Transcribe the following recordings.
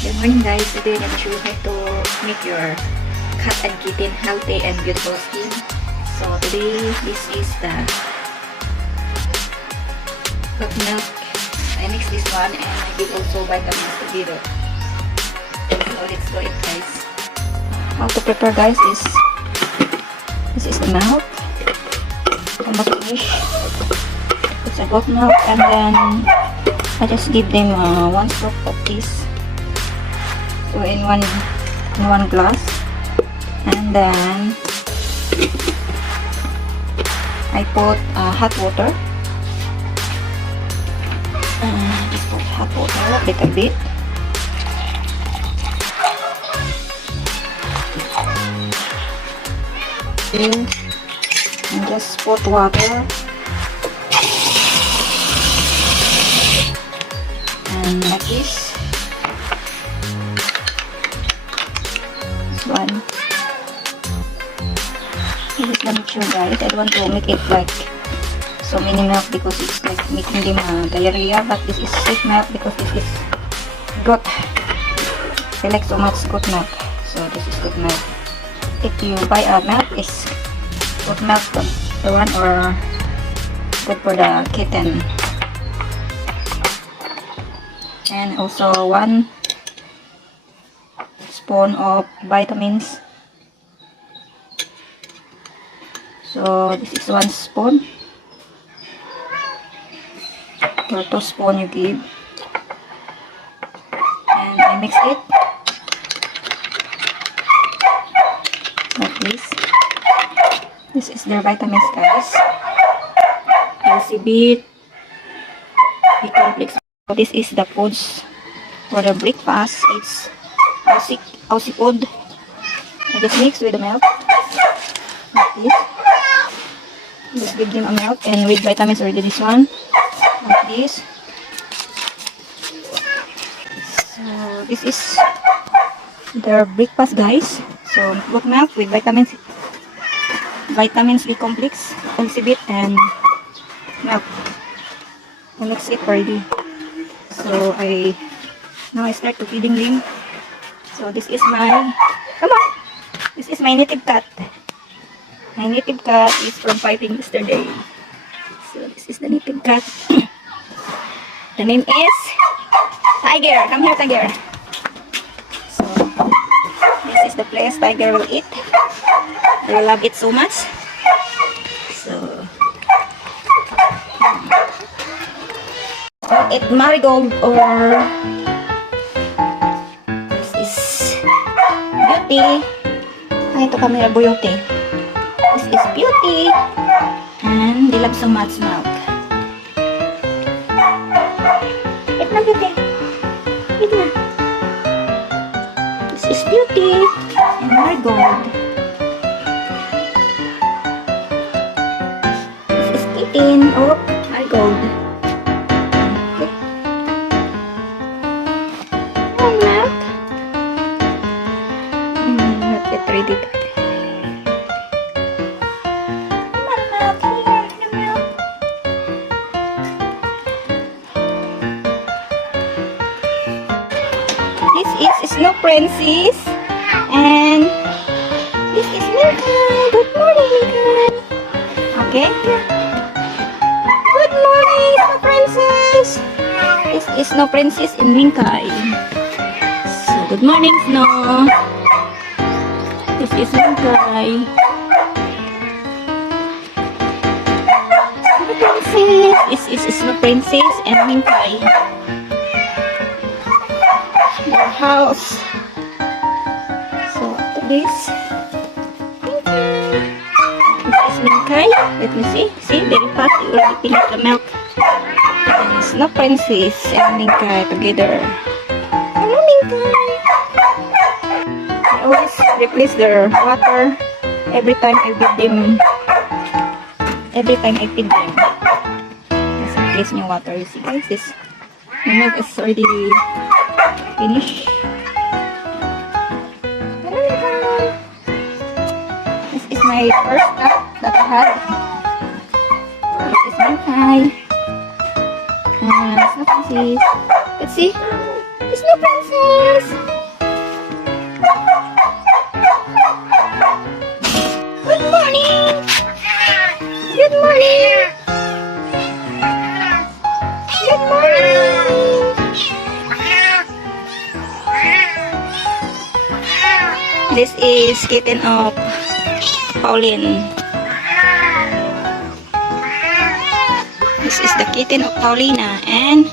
Good morning guys, today I'm going to show you how to make your cat and kitten healthy and beautiful skin. So today this is the goat milk. I mix this one and I give also vitamins together. So let's do it guys. How to prepare guys is this is the milk. Almost finished. It's a goat milk and then I just give them 1 scoop of this. So in one glass, and then I put hot water. Just put hot water a little bit. And just put water. And like this. One. This is the mixture guys. I don't want to make it like so many milk because it's like making them diarrhea, but this is safe milk because this is goat. I like so much goat milk, so this is goat milk. If you buy a milk, is goat milk the one or good for the kitten. And also 1 spoon of vitamins. So this is 1 spoon or 2 spoon you give, and I mix it like this. This is their vitamins guys. LCB, B complex. So this is the foods for the breakfast. It's Aussie food. I just mix with the milk like this. Just give them a milk and with vitamins already this one like this. So this is their breakfast guys. So goat milk with vitamins B complex, LCB and milk. I mix it already. So now I start to feeding them. So this is my, come on, this is my native cat. My native cat is from fighting yesterday. So this is the native cat. The name is Tiger. Come here, Tiger. So this is the place Tiger will eat. They will love it so much. So eat marigold or Beauty. Ay, ito camera Beauty. This is Beauty. And they love so much milk. Eat na, Beauty. Eat na. This is Beauty. And Marigold. This is Kitten. Oh, Marigold. Okay. Oh, milk. Get ready. Come on, milk. Here, the milk. This is Snow Princess. And this is Mingkay. Good morning, Mingkay. Okay. Good morning, Snow Princess. This is Snow Princess and Mingkay. So, good morning, Snow. This is Mingkay. Snow Princess. This is Snow Princess and Mingkay. Their house. So after this, this is Mingkay. Let me see. See, very fast. You already finished the milk. And Snow Princess and Mingkay together. Hello, Mingkay. I always replace their water every time I feed them. Just replace new water. You see guys, this milk is already finished. This is my first cat that I had. This is Mingkay. Let's see. It's Hello, princess. Good morning. Good morning. Good morning. This is kitten of Pauline. This is the kitten of Paulina and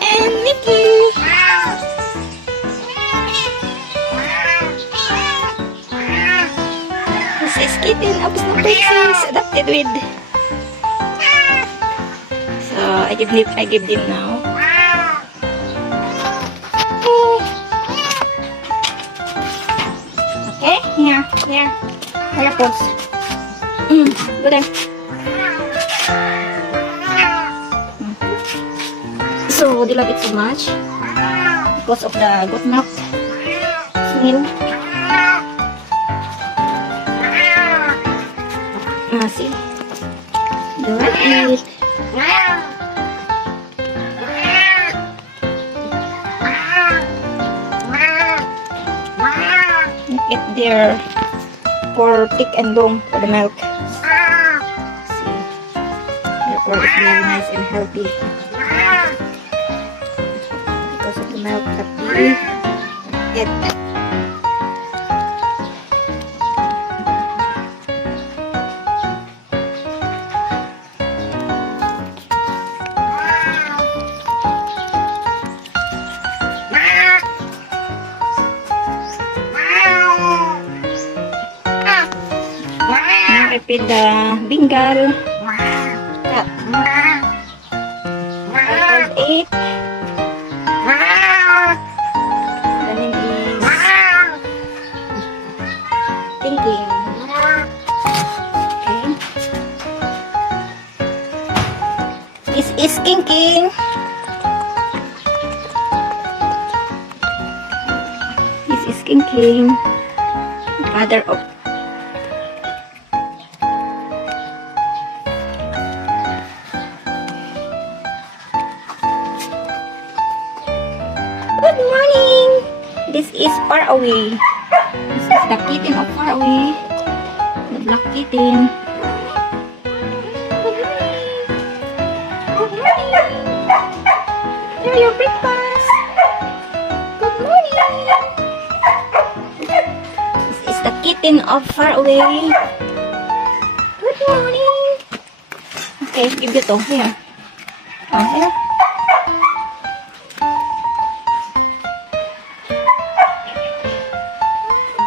and Nikki. This is kitten of Snow Princess adopted with. So I give them now. Okay, here. Where pose? Go there. So they love it so much because of the goat milk smell. See, they love it. Look at their for thick and long for the milk. See, their fur is very nice and healthy because of the milk that we get. Repeat the Bengal cat. Called 8. The name is Thinking. Okay. This is Kinking. This is Kinking, father of Good morning! This is Far Away. This is the kitten of Far Away. The black kitten. Good morning! Good morning! Enjoy your breakfast! Good morning! This is the kitten of Far Away. Good morning! Okay, give it to here. Here.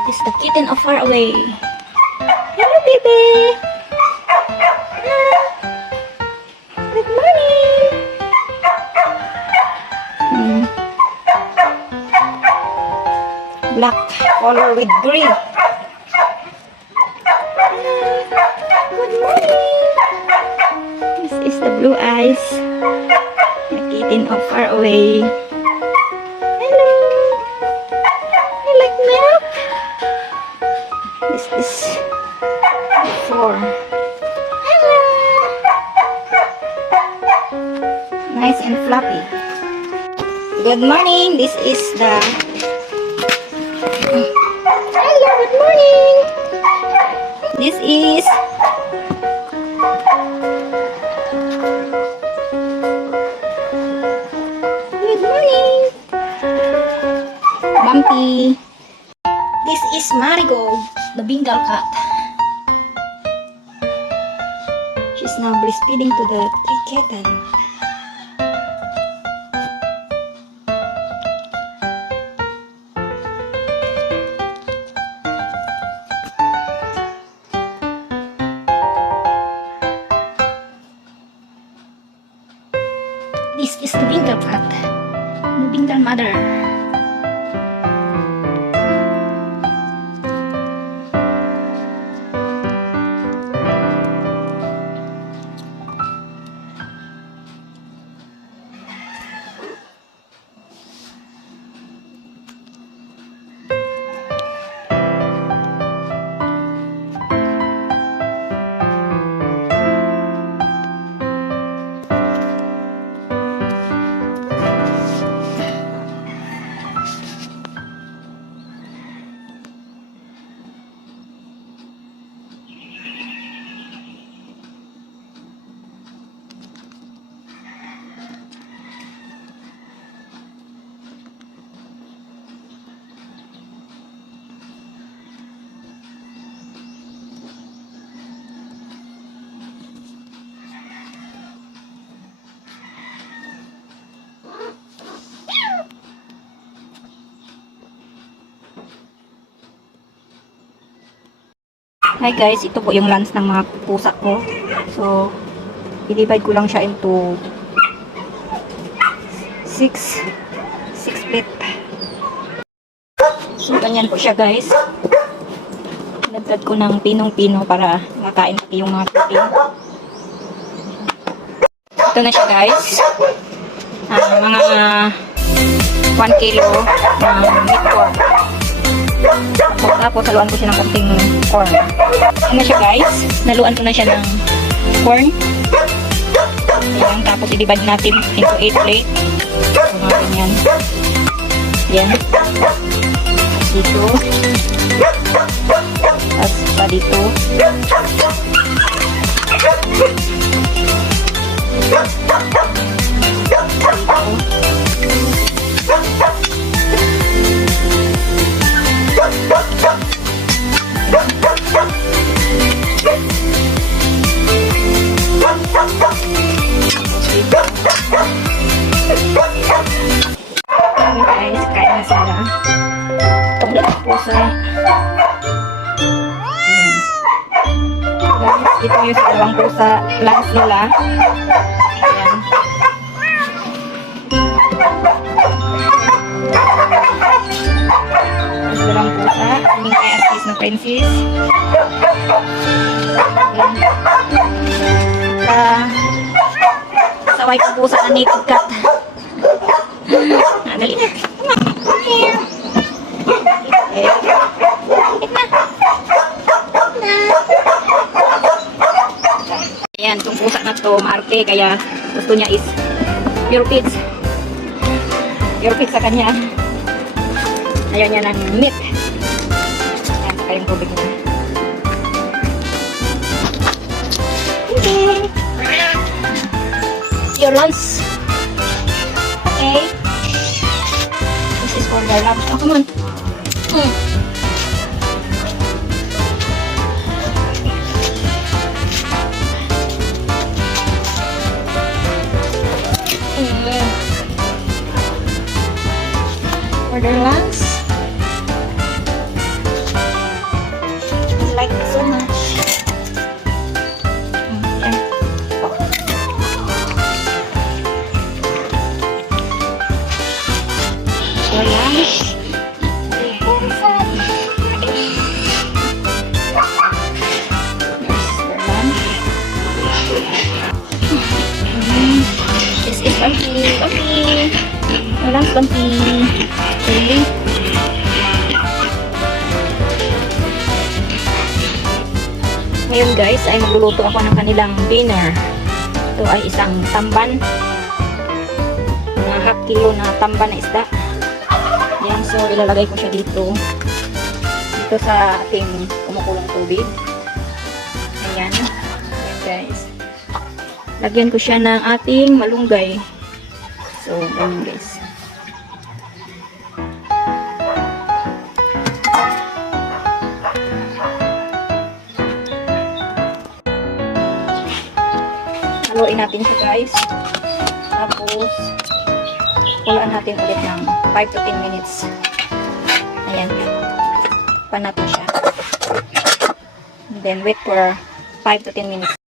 This is the kitten of Far Away. Hello, baby. Good morning. Black color with green. Good morning. This is the blue eyes. The kitten of Far Away. Hello. You like milk? This is 4. Hello. Nice and fluffy. Good morning. This is the. Hello. Good morning. This is. Good morning. Bumpy. This is Marigold, the Bengal cat. She's now breastfeeding to the 3 kittens. This is the Bengal cat, the Bengal mother. Hi guys, ito po yung lunch ng mga pusa ko. So, i-divide ko lang siya into 6 plate. So, ganyan po siya guys. Nagdad ko ng pinong-pino para makain pati yung mga protein. Ito na siya guys. Mga 1 kilo meat corn. Tapos haluan ko siya ng konting corn. Ito na siya guys. Naluan ko na siya ng corn. Ayan, tapos i-divide natin into 8 plate. So, mga ganyan. Ayan. Dito. Tapos pa dito. Guys, kain na sila. Itong pusa. Ayan. Guys, ito yung dalawang pusa. Lunch nila. Ayan. Ang dalawang pusa. Mingkay astis na princess. Ayan. Saway ko pusa na native cat. Dali na. Come here. Okay. Ayan, itong pusa na to, maarte, kaya gusto niya is pure feeds. Pure feeds sa kanya. Ayaw niya ng meat. Ayan, saka yung tubig niya. Your lunch. Okay. This is for their lunch. Oh, come on. For their lunch. I like it so much. Okay. For lunch. This is Bumpy. Bumpy. Walang Bumpy. Okay. Ngayon guys, ay magluluto ako ng kanilang dinner. Ito ay isang tamban. Mga half kilo na tamban na isda. Yan, so ilalagay ko siya dito. Dito sa ating kumukulong tubig. Ayan. Ayan guys. Lagyan ko siya ng ating malunggay. So, ganyan guys. Haluin natin siya guys. Tapos, kulaan natin ulit ng 5 to 10 minutes. Ayan. Pan natin siya. And then, wait for 5 to 10 minutes.